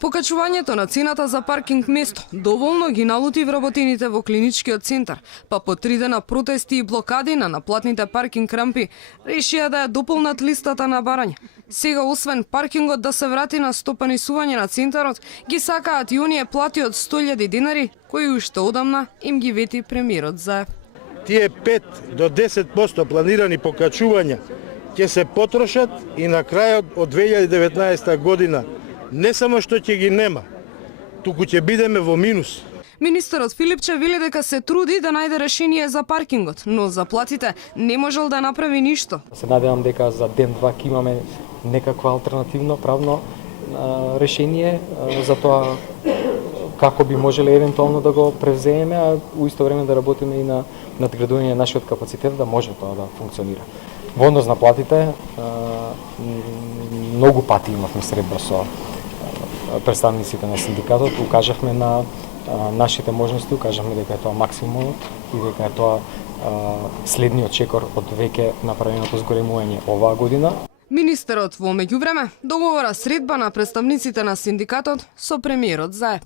Покачувањето на цената за паркинг место доволно ги налути вработените во клиничкиот центар, па по 3 дена протести и блокади на наплатните паркинг рампи решија да ја дополнат листата на барање. Сега, освен паркингот да се врати на стопанисување на центарот, ги сакаат и оние плати од 100.000 денари, кои уште одамна им ги вети премиерот Заев. Тие 5 до 10% планирани покачувања ќе се потрошат и на крајот од 2019 година не само што ќе ги нема, туку ќе бидеме во минус. Министерот Филипче вели дека се труди да најде решение за паркингот, но за платите не можел да направи ништо. Се надевам дека за ден-два ќе имаме некаква алтернативно правно решение за тоа како би можеле евентуално да го превзееме, а у исто време да работиме и на надградување на нашиот капацитет да може тоа да функционира. Во однос на платите, многу пати имавме средба со представниците на синдикатот, укажавме на нашите можности, укажавме дека е тоа максимумот и дека е тоа следниот чекор од веќе направеното зголемување оваа година. Министерот во меѓувреме договора средба на представниците на синдикатот со премиерот Заев.